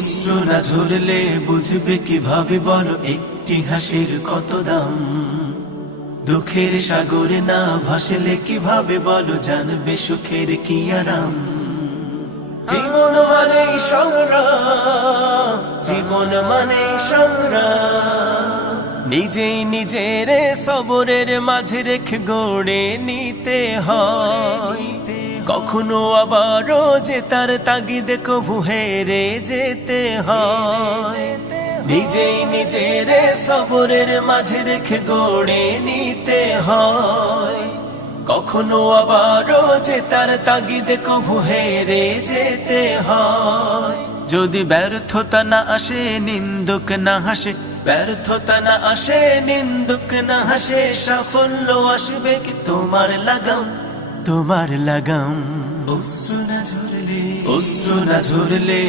অশ্রু না ঝরলে বুঝবে কিভাবে বলো একটি হাসির কত দাম। দুঃখের সাগরে না ভাসলে কিভাবে বলো জানবে সুখের কি আরাম। জীবন মানে সংগ্রাম, জীবন মানে সংগ্রাম। নিজেই নিজের সবরের মাঝে রেখে গড়ে নিতে হয়। কখনো আবারও যে তার তাগিদে কভু হেরে যেতে হয়। নিজেই নিজের সবরের মাঝে রেখে গড়ে নিতে হয়। কখনো আবারও যে তার তাগিদে কভু হেরে যেতে হয়। যদি ব্যর্থতা না আসে নিন্দুক না হাসে, ব্যর্থতা না আসে নিন্দুক না হাসে, সাফল্য আসবে কি তোমার লাগাম, তোমার লাগাম। অশ্রু না ঝরলে